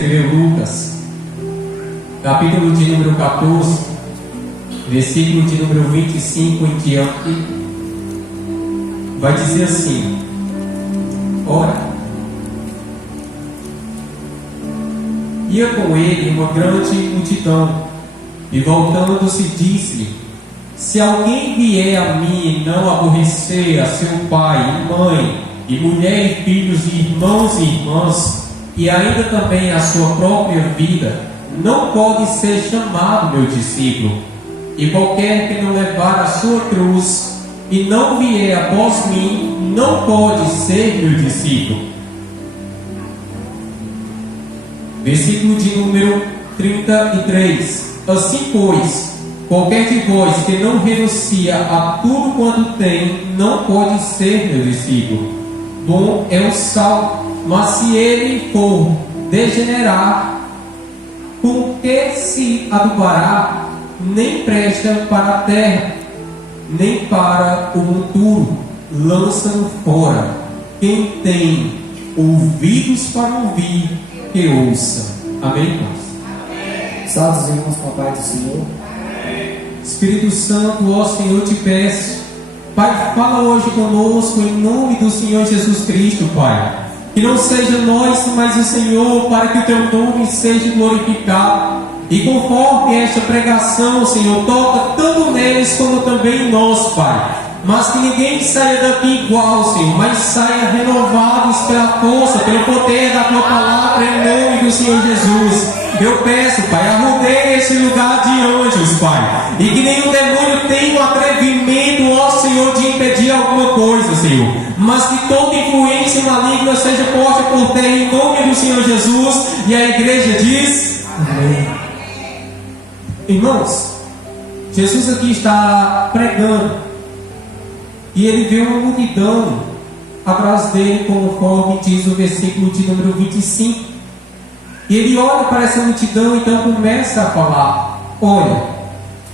Lucas, capítulo de número 14, versículo de número 25 em diante, vai dizer assim: ora, ia com ele uma grande multidão, e voltando-se disse-lhe: se alguém vier a mim e não aborrecer a seu pai e mãe, e mulher e filhos, e irmãos e irmãs, e ainda também a sua própria vida, não pode ser chamado meu discípulo. E qualquer que não levar a sua cruz e não vier após mim, não pode ser meu discípulo. Versículo de número 33. Assim, pois, qualquer de vós que não renuncia a tudo quanto tem, não pode ser meu discípulo. Bom é o sal, mas se ele for degenerar, com que se adubará, nem presta para a terra, nem para o monturo, lança-no fora. Quem tem ouvidos para ouvir, que ouça. Amém, irmãos? Salve os irmãos com a paz do Senhor. Espírito Santo, ó Senhor, te peço, Pai, fala hoje conosco em nome do Senhor Jesus Cristo, Pai. Que não seja nós, mas o Senhor, para que o teu nome seja glorificado. E conforme esta pregação, Senhor, toca tanto neles como também em nós, Pai. Mas que ninguém saia daqui igual, Senhor, mas saia renovados pela força, pelo poder da tua palavra, em nome do Senhor Jesus. Eu peço, Pai, arrudeie esse lugar de anjos, Pai, e que nenhum demônio tenha o atrevimento, ó Senhor, de impedir alguma coisa, Senhor, mas que toda influência maligna seja posta por terra em nome do Senhor Jesus. E a igreja diz: amém. Irmãos, Jesus aqui está pregando, e ele vê uma multidão atrás dele, conforme diz o versículo de número 25. E ele olha para essa multidão, então começa a falar: olha,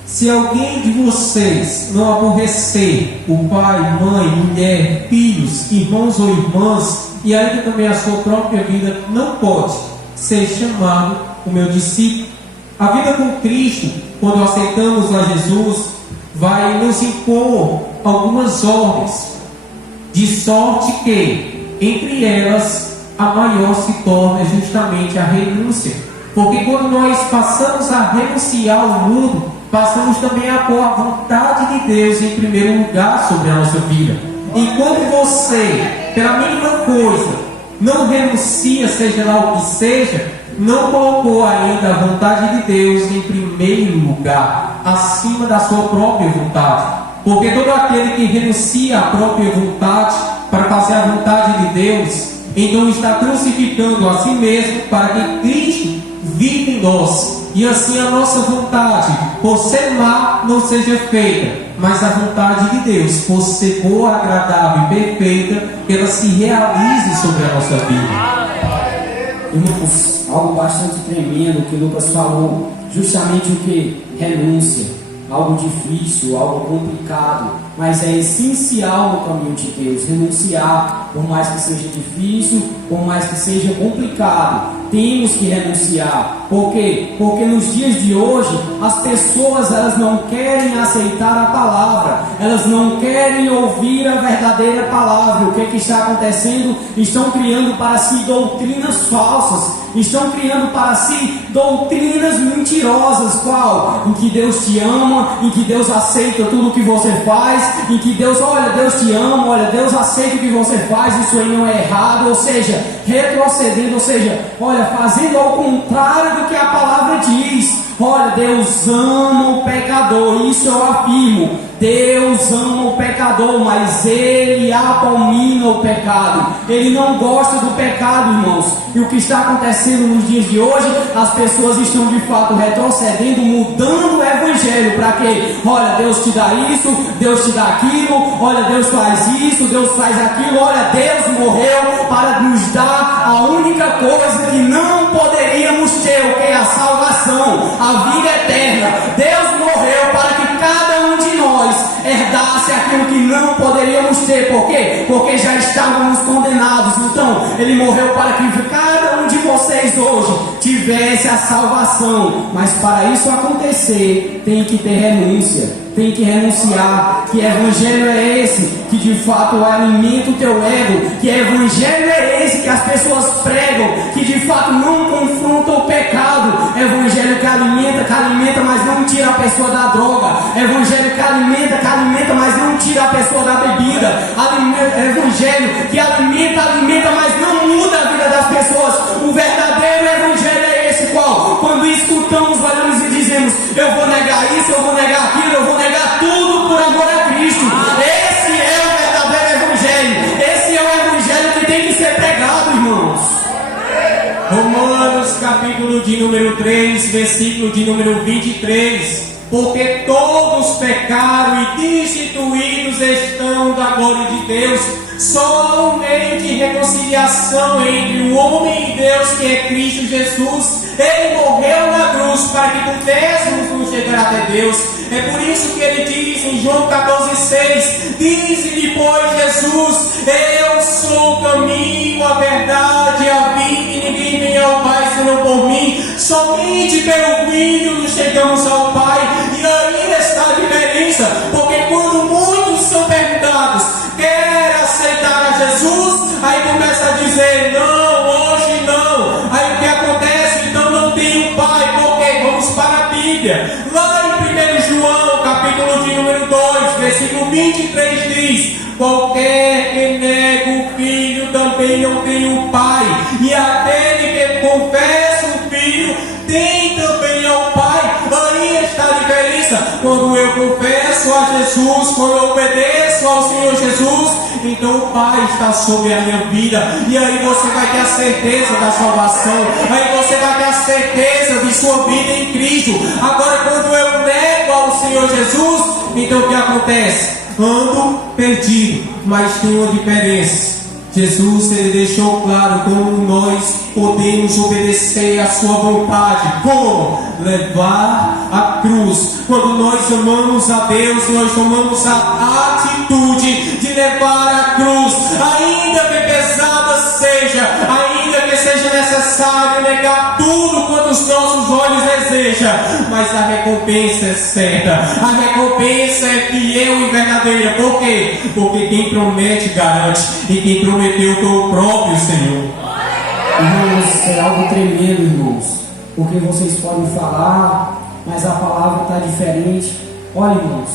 se alguém de vocês não aborrecer o pai, mãe, mulher, filhos, irmãos ou irmãs, e ainda também a sua própria vida, não pode ser chamado o meu discípulo. A vida com Cristo, quando aceitamos a Jesus, vai nos impor algumas ordens, de sorte que, entre elas, a maior se torna justamente a renúncia. Porque quando nós passamos a renunciar ao mundo, passamos também a pôr a vontade de Deus em primeiro lugar sobre a nossa vida. Enquanto você, pela mínima coisa, não renuncia, seja lá o que seja, não colocou ainda a vontade de Deus em primeiro lugar, acima da sua própria vontade. Porque todo aquele que renuncia à própria vontade para fazer a vontade de Deus, então está crucificando a si mesmo, para que Cristo viva em nós, e assim a nossa vontade, por ser má, não seja feita, mas a vontade de Deus, por ser boa, agradável e perfeita, que ela se realize sobre a nossa vida. Irmãos, algo bastante tremendo que o Lucas falou, justamente o que? Renúncia. Algo difícil, algo complicado, mas é essencial no caminho de Deus. Renunciar, por mais que seja difícil, por mais que seja complicado, temos que renunciar. Por quê? Porque nos dias de hoje as pessoas, elas não querem aceitar a palavra, elas não querem ouvir a verdadeira palavra. O que está acontecendo? Estão criando para si doutrinas falsas, estão criando para si doutrinas mentirosas. Qual? Em que Deus te ama, em que Deus aceita tudo o que você faz, em que Deus, olha, Deus te ama, olha, Deus aceita o que você faz, isso aí não é errado. Ou seja, retrocedendo, ou seja, olha, fazendo ao contrário do que a palavra diz. Olha, Deus ama o pecador, isso eu afirmo. Deus ama o pecador, mas Ele abomina o pecado. Ele não gosta do pecado, irmãos. E o que está acontecendo nos dias de hoje, as pessoas estão de fato retrocedendo, mudando o evangelho. Para quê? Olha, Deus te dá isso, Deus te dá aquilo. Olha, Deus faz isso, Deus faz aquilo. Olha, Deus morreu para nos dar a única coisa que não poderíamos ter, o que é a salvação, a vida eterna. Deus morreu para que cada um de nós herdasse aquilo que não poderíamos ter. Por quê? Porque já estávamos condenados. Então, Ele morreu para que cada um um de vocês hoje tivesse a salvação, mas para isso acontecer, tem que ter renúncia. Tem que renunciar. Que evangelho é esse que de fato alimenta o teu ego? Que evangelho é esse que as pessoas pregam, que de fato não confronta o pecado? Evangelho que alimenta, mas não tira a pessoa da droga. Evangelho que alimenta, mas não tira a pessoa da bebida. Evangelho que alimenta, mas não muda a vida das pessoas. O verdadeiro evangelho é esse qual? Quando escutamos, olhamos e dizemos: eu vou negar isso, eu vou negar aquilo, eu vou negar tudo por amor a Cristo. Esse é o verdadeiro evangelho. Esse é o evangelho que tem que ser pregado, irmãos. Romanos capítulo de número 3, versículo de número 23. Porque todos pecaram e destituídos estão da glória de Deus. Só há um meio de reconciliação entre o homem e Deus, que é Cristo Jesus. Ele morreu na cruz para que pudéssemos nos chegar até Deus. É por isso que ele diz em João 14,6: diz-lhe, pois, Jesus: eu sou o caminho, a verdade e a vida, e ninguém vem ao Pai senão por mim. Somente pelo Filho nos chegamos ao Pai. E aí está a diferença, porque quando muitos são perguntados: quer aceitar a Jesus? Aí começa a dizer: não, hoje não. Aí o que acontece? Então não tem o Pai. Por quê? Vamos para a Bíblia. Lá em 1 João, capítulo de número 2, versículo 23 diz: qualquer que nega o Filho também não tem o Pai. E aquele que confessa o Filho tem também ao Pai. Aí está a diferença. Quando eu confesso a Jesus, quando eu obedeço ao Senhor Jesus, então o Pai está sobre a minha vida. E aí você vai ter a certeza da salvação. Aí você vai ter a certeza de sua vida em Cristo. Agora, quando eu nego ao Senhor Jesus, então o que acontece? Ando perdido, mas tem uma diferença. Jesus, ele deixou claro como nós podemos obedecer à sua vontade. Como? Levar a cruz. Quando nós amamos a Deus, nós tomamos a atitude de levar a cruz, ainda que pesada seja, ainda que seja necessário negar tudo quanto os nossos olhos desejam, mas a recompensa é certa, a recompensa é fiel e verdadeira. Por quê? Porque quem promete garante, e quem prometeu foi o próprio Senhor. Irmãos, é algo tremendo, irmãos, porque vocês podem falar, mas a palavra está diferente. Olha, irmãos,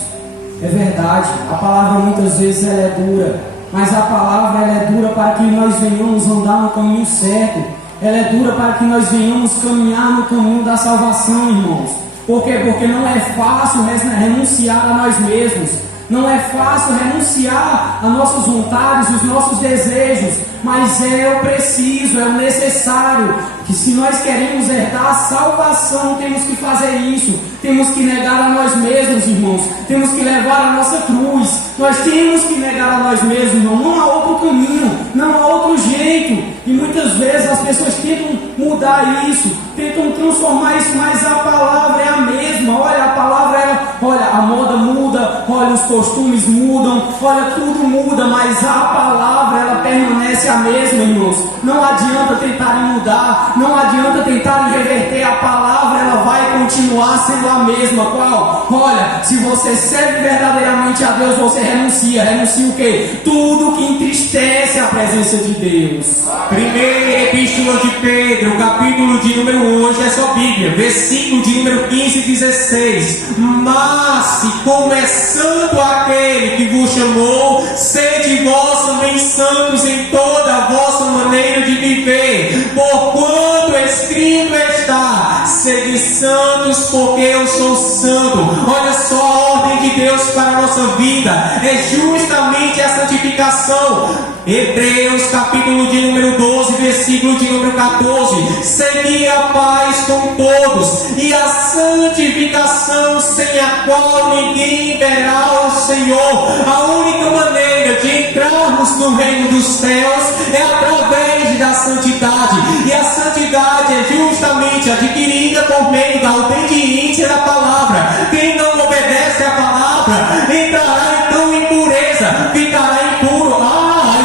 é verdade, a palavra muitas vezes ela é dura, mas a palavra ela é dura para que nós venhamos andar no caminho certo. Ela é dura para que nós venhamos caminhar no caminho da salvação, irmãos. Por quê? Porque não é fácil renunciar a nós mesmos. Não é fácil renunciar a nossas vontades, os nossos desejos, mas é o preciso, é o necessário, que se nós queremos herdar a salvação, temos que fazer isso, temos que negar a nós mesmos, irmãos, temos que levar a nossa cruz, nós temos que negar a nós mesmos, irmão, não há outro caminho, não há outro jeito, e muitas vezes as pessoas tentam mudar isso, tentam transformar isso, mas a palavra é a mesma. Olha, a palavra é, olha, a moda muda, olha, os costumes mudam, olha, tudo muda, mas a palavra ela permanece a mesma, irmãos. Não adianta tentarem mudar, não adianta tentarem reverter a palavra, ela vai continuar sendo a mesma. Qual? Olha, se você serve verdadeiramente a Deus, você renuncia o quê? Tudo que entristece a presença de Deus. Primeira Epístola de Pedro, capítulo de número 1, hoje é só Bíblia, versículo de número 15 e 16. Mas se começando aquele que vos chamou, sede vós também santos em toda a vossa maneira de viver, porquanto escrito está: sede santos, porque eu sou santo. Olha só a ordem de Deus para a nossa vida, é justamente a santificação. Hebreus capítulo de número 12, versículo de número 14: segui a paz com todos e a santificação, sem a qual ninguém verá o Senhor. A única maneira de entrarmos no reino dos céus é através da santidade, e a santidade é justamente adquirida por meio da obediência da palavra. Quem não obedece à palavra entrará então em impureza, ficará impuro.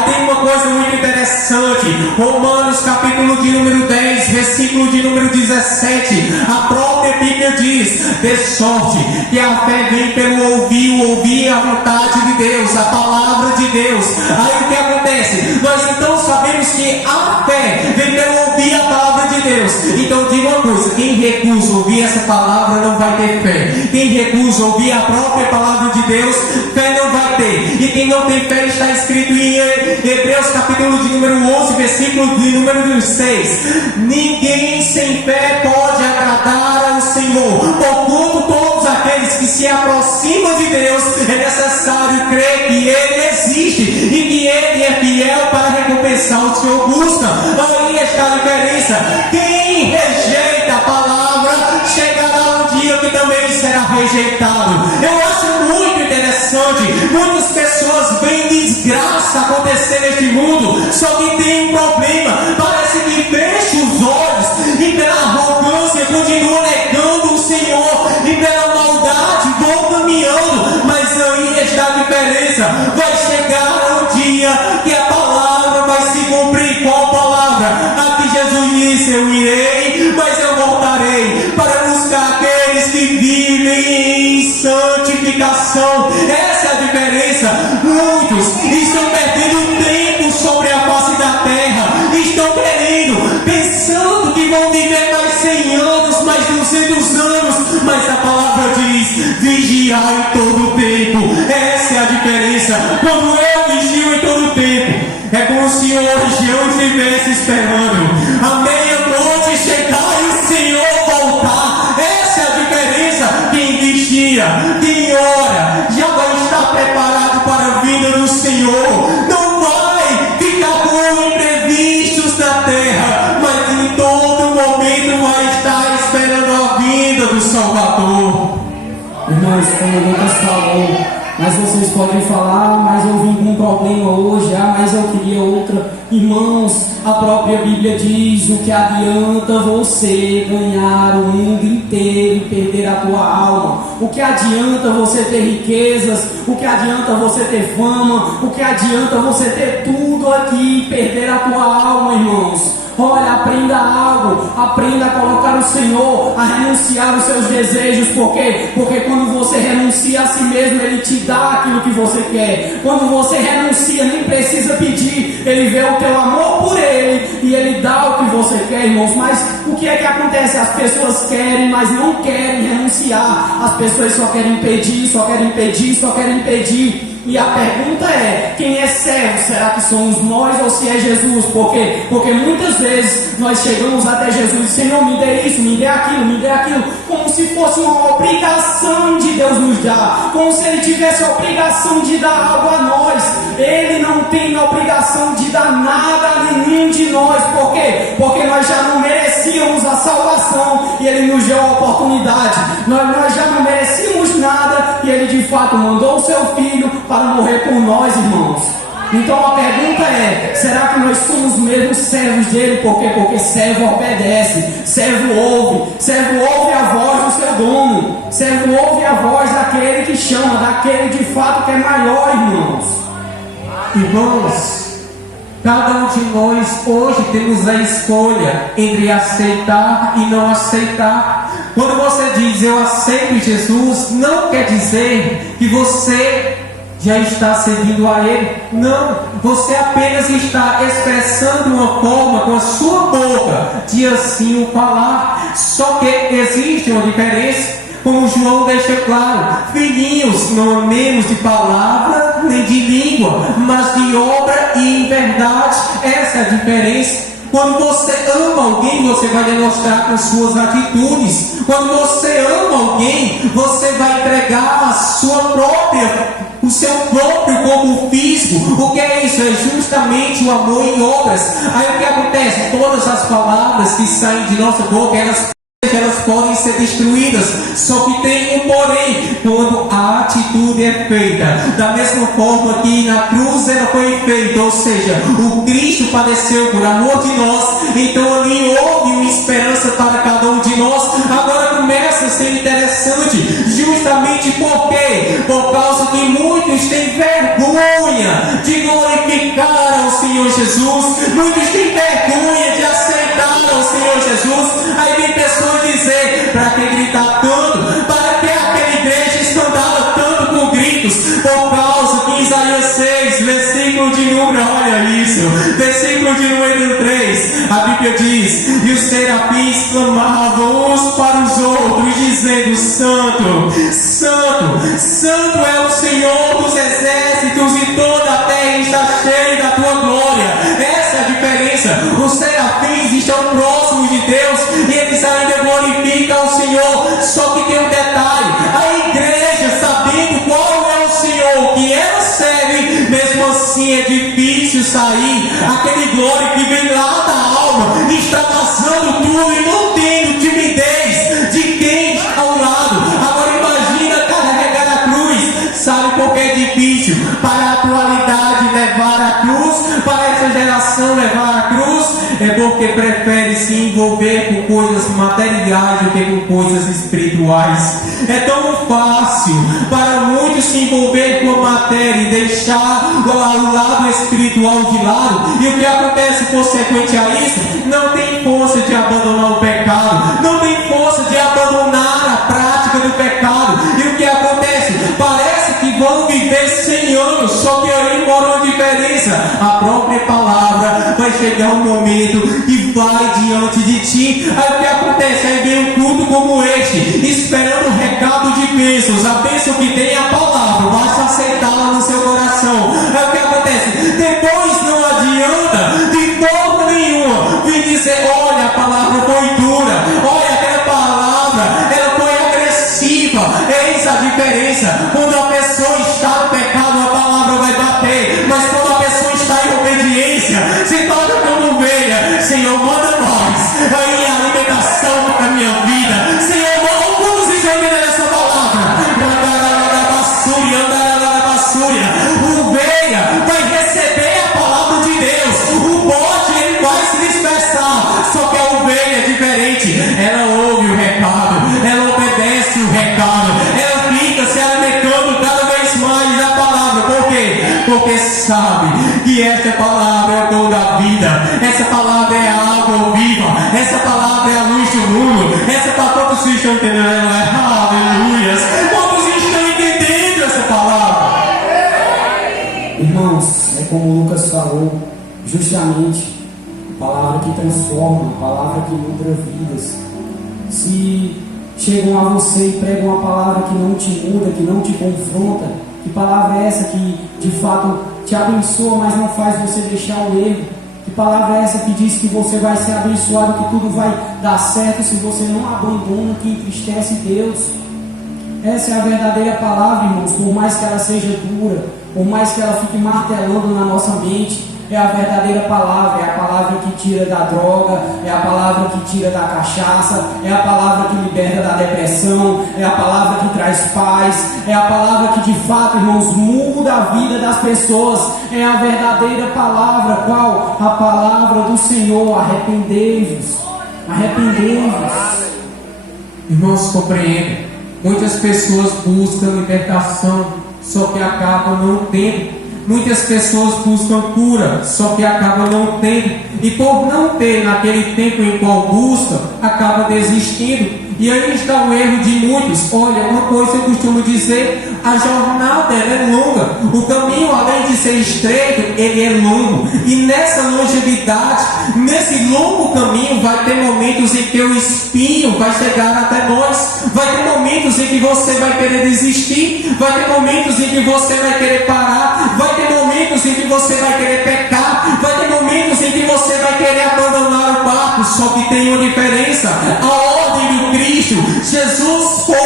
Tem uma coisa muito interessante interessante. Romanos capítulo de número 10, versículo de número 17. A própria Bíblia diz: de sorte que a fé vem pelo ouvir a vontade de Deus, a palavra de Deus. Aí o que acontece? Nós então sabemos que a fé vem pelo ouvir a palavra de Deus. Então diga uma coisa: quem recusa ouvir essa palavra não vai ter fé. Quem recusa ouvir a própria palavra de Deus, fé não vai ter. E quem não tem fé está escrito em Hebreus capítulo de número 11, versículo de número 6. Ninguém sem fé pode agradar ao Senhor. Porquanto todos aqueles que se aproximam de Deus, é necessário crer que Ele existe e que Ele é fiel para recompensar os que o buscam. Aí está a diferença. Quem rejeita a palavra, chegará um dia que também será rejeitado. Eu acho muito interessante. Muitas pessoas veem desgraça acontecer neste mundo, só que tem um problema. Parece que fecha os olhos e pela arrogância continua negando o Senhor, e pela maldade vão caminhando. Mas aí está a diferença. Vai chegar um dia que a palavra vai se cumprir. Qual palavra? A que Jesus disse: eu irei, mas eu voltarei para buscar aqueles que vivem em santificação. Essa é a diferença. Muitos estão perdendo tempo sobre a face da terra, estão querendo, pensando que vão viver mais 100 anos, mais 200 anos, mas a palavra diz: vigiar em todo o tempo. Essa é a diferença. Quando eu vigio em todo o tempo, é como se hoje eu estivesse esperando a meia-noite chegar e o Senhor voltar. Essa é a diferença. Quem vigia, quem ora, já vai estar preparado para a vinda do Senhor. Não vai ficar com imprevistos na terra, mas em todo momento vai estar esperando a vinda do Salvador. Irmãos, como o Lucas falou, mas vocês podem falar: mas eu vim com um problema hoje, mas eu queria outra. Irmãos, a própria Bíblia diz: o que adianta você ganhar o mundo inteiro e perder a tua alma? O que adianta você ter riquezas? O que adianta você ter fama? O que adianta você ter tudo aqui e perder a tua alma, irmãos? Olha, aprenda algo, aprenda a colocar o Senhor, a renunciar os seus desejos. Por quê? Porque quando você renuncia a si mesmo, Ele te dá aquilo que você quer. Quando você renuncia, nem precisa pedir, Ele vê o teu amor por Ele e Ele dá o que você quer, irmãos. Mas o que é que acontece? As pessoas querem, mas não querem renunciar. As pessoas só querem pedir, só querem pedir, só querem pedir. E a pergunta é: quem é servo? Será que somos nós ou se é Jesus? Por quê? Porque muitas vezes nós chegamos até Jesus e: Senhor, me dê isso, me dê aquilo, como se fosse uma obrigação de Deus nos dar, como se Ele tivesse a obrigação de dar algo a nós. Ele não tem a obrigação de dar nada a nenhum de nós. Por quê? Porque nós já não merecíamos a salvação e Ele nos deu a oportunidade. Nós já não merecíamos nada e Ele de fato mandou o seu Filho para morrer por nós, irmãos. Então a pergunta é: será que nós somos mesmo servos dele? Por quê? Porque servo obedece, servo ouve a voz do seu dono, servo ouve a voz daquele que chama, daquele de fato que é maior, irmãos. Irmãos, cada um de nós hoje temos a escolha entre aceitar e não aceitar. Quando você diz eu aceito Jesus, não quer dizer que você já está servindo a Ele. Não, você apenas está expressando uma forma com a sua boca de assim o falar. Só que existe uma diferença. Como João deixa claro: filhinhos, não amemos de palavra nem de língua, mas de obra e em verdade. Essa é a diferença. Quando você ama alguém, você vai demonstrar com suas atitudes. Quando você ama alguém, você vai entregar o seu próprio corpo físico. O que é isso? É justamente o amor em obras. Aí o que acontece? Todas as palavras que saem de nossa boca, elas podem ser destruídas, só que tem um porém: quando a atitude é feita da mesma forma que na cruz ela foi feita, ou seja, o Cristo padeceu por amor de nós, então ali houve uma esperança para cada um de nós. Agora começa a ser interessante, justamente por quê? Por causa que muitos têm vergonha de glorificar ao Senhor. Senhor Jesus, muitos têm vergonha de aceitar o Senhor Jesus. Aí vem pessoas dizer: para que gritar tanto? Para que aquela igreja escandala tanto com gritos? Por causa que em Isaías 6, versículo de número, olha isso, versículo de número 3, a Bíblia diz: e os serafins clamavam uns para os outros, dizendo: Santo, Santo, Santo é o Senhor dos exércitos, e toda a terra está cheia da tua glória. Essa é a diferença. Os serafins estão próximos de Deus e eles ainda glorificam o Senhor. Só que tem um detalhe: a igreja, sabendo qual é o Senhor que ela serve, mesmo assim é difícil sair aquele glória que vem lá da alma, está vazando tudo e não tendo timidez de quem está ao lado. Agora imagina carregar a cruz. Sabe por que é difícil? Para a atualidade levar a cruz, para essa geração levar a cruz, é porque prefere se envolver com coisas materiais do que com coisas espirituais. É tão fácil para muitos se envolver com a matéria e deixar o lado espiritual de lado, e o que acontece consequente a isso? Não tem força de abandonar o pecado, não tem força de abandonar a prática do pecado. E o que acontece? Parece que vão viver 100 anos, só que aí mora uma diferença. A própria palavra vai chegar um momento que vai diante de ti. Aí o que acontece? Aí vem um culto como este, esperando um recado de bênçãos. A bênção que tem é a palavra, basta aceitá-la no seu coração. Aí o que acontece? Depois não adianta de forma nenhuma vir dizer: olha, a palavra foi dura, olha, aquela palavra ela foi agressiva. Eis a diferença. Quando a pessoa está no pecado, a palavra vai bater, mas quando a pessoa está em obediência, se torna como ovelha. Senhor, manda nós aí a alimentação para a minha vida. Senhor, quantos entendem essa palavra? O ovelha vai receber a palavra de Deus, o bode ele vai se dispersar. Só que a ovelha é diferente, ela ouve o recado, ela obedece o recado, ela fica se alimentando cada vez mais da palavra. Por quê? Porque sabe que essa palavra é o dom da vida, essa palavra é a água viva, essa palavra é a luz do mundo. Essa palavra, quantos estão entendendo? Aleluias! Quantos estão entendendo essa palavra? Irmãos, é como o Lucas falou, justamente a palavra que transforma, a palavra que muda vidas. Se chegam a você e pregam uma palavra que não te muda, que não te confronta, que palavra é essa que de fato te abençoa, mas não faz você deixar o erro? Que palavra é essa que diz que você vai ser abençoado, que tudo vai dar certo se você não abandona o que entristece Deus? Essa é a verdadeira palavra, irmãos. Por mais que ela seja dura, por mais que ela fique martelando na nossa mente, é a verdadeira palavra. É a palavra que tira da droga, é a palavra que tira da cachaça, é a palavra que liberta da depressão, é a palavra que traz paz, é a palavra que de fato, irmãos, muda a vida das pessoas. É a verdadeira palavra. Qual? A palavra do Senhor. Arrependei-vos, arrependei-vos. Irmãos, compreendem? Muitas pessoas buscam libertação, só que acabam não tendo. Muitas pessoas buscam cura, só que acabam não tendo. E por não ter naquele tempo em qual buscam, acaba desistindo. E aí está o erro de muitos. Olha, uma coisa eu costumo dizer: a jornada ela é longa. O caminho, além de ser estreito, ele é longo. E nessa longevidade, nesse longo caminho, vai ter momentos em que o espinho vai chegar até nós. Vai ter momentos em que você vai querer desistir. Vai ter momentos em que você vai querer parar. Vai ter momentos em que você vai querer pecar. Vai ter momentos em que você vai querer abandonar o barco. Só que tem uma diferença. A ordem do Cristo, Jesus foi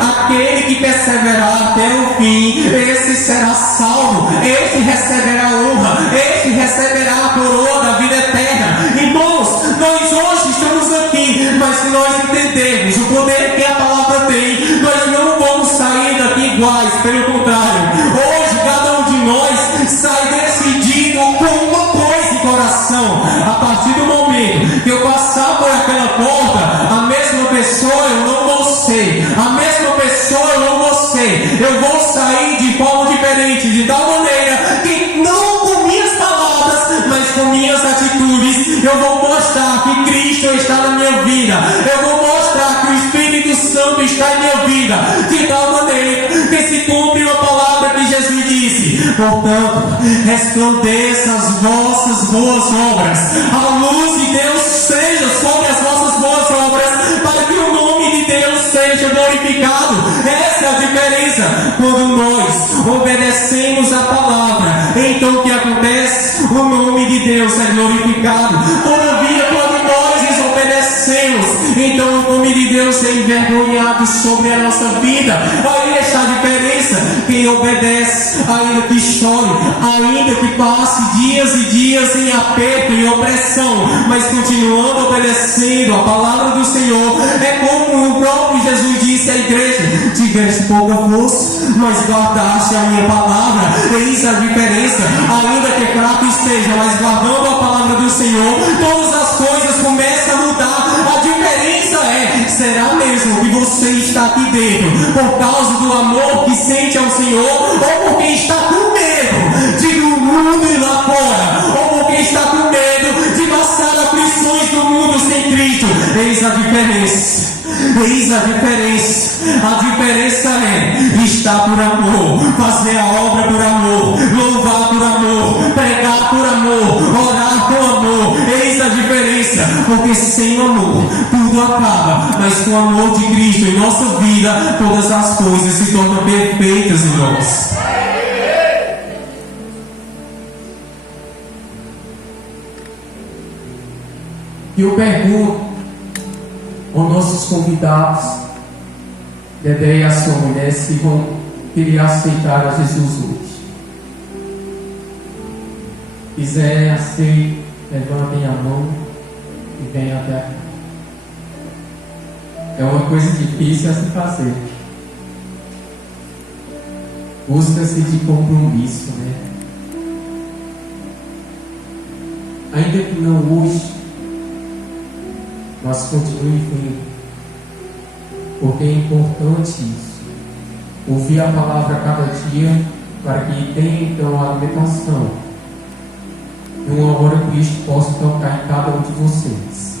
aquele que perseverar até o fim. Esse será salvo, esse receberá honra, esse receberá a coroa da vida eterna. Irmãos, nós hoje estamos aqui, mas se nós entendermos o poder que a palavra tem, nós não vamos sair daqui iguais. Pelo contrário, hoje cada um de nós sai decidido com uma coisa em coração: a partir do momento que eu passar por aquela porta, a mesma pessoa eu não vou ser, a mesma pessoa eu não vou ser. Eu vou sair de forma diferente, de tal maneira que não com minhas palavras, mas está em minha vida, de tal maneira que se cumpre a palavra que Jesus disse: portanto, resplandeçam as vossas boas obras, a luz de Deus seja sobre as vossas boas obras, para que o nome de Deus seja glorificado. Essa é a diferença. Quando nós obedecemos a palavra, então o que acontece? O nome de Deus é glorificado. Todavia, quando nós desobedecemos, então o nome de Deus é envergonhado sobre a nossa vida. Aí está a diferença. Quem obedece, ainda que chore, ainda que passe dias e dias em aperto e opressão, mas continuando obedecendo a palavra do Senhor, é como o próprio Jesus disse à igreja: tiveste pouca força, mas guardaste a minha palavra. Eis a diferença. Ainda que fraco esteja, mas guardando a palavra do Senhor, todas as coisas começam a mudar. A diferença é: será mesmo que você está aqui dentro por causa do amor que sente ao Senhor, ou porque está com medo de do mundo ir lá fora, ou porque está com medo de passar aflições do mundo sem Cristo? Eis a diferença. Eis a diferença. A diferença é estar por amor, fazer a obra por amor, louvar por amor, pregar por amor, orar por amor. Eis a diferença. Porque sem amor tudo acaba, mas com o amor de Cristo em nossa vida, todas as coisas se tornam perfeitas em nós. E eu pergunto aos nossos convidados, Dedé e a sua mulher, se vão querer aceitar a Jesus hoje. Quiserem aceitar, levantem a mão e venham até aqui. É uma coisa difícil a se fazer. Busca-se de compromisso, né? Ainda que não hoje, mas continue vindo, porque é importante isso. Ouvir a palavra a cada dia, para que tenha então a alimentação. E uma hora Cristo possa tocar em cada um de vocês.